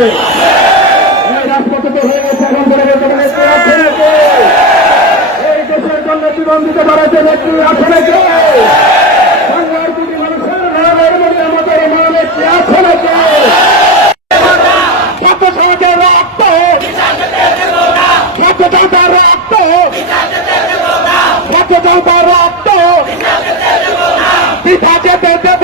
নাকি? এই রাজপথে তো হয়ে গেছে, এখন বলে গেছে নেত্রী আছে নাকি? এই দেশের জন্য জীবন দিতে পারেছে নেত্রী আছে নাকি? বাংলার কোটি মানুষের নামের মধ্যে আমাদের নেত্রী আছে নাকি? ছাত্র সমাজের রক্ত, ছাত্র জনতার রক্ত, ছাত্র জনতার রক্ত পিতা যেতে দেব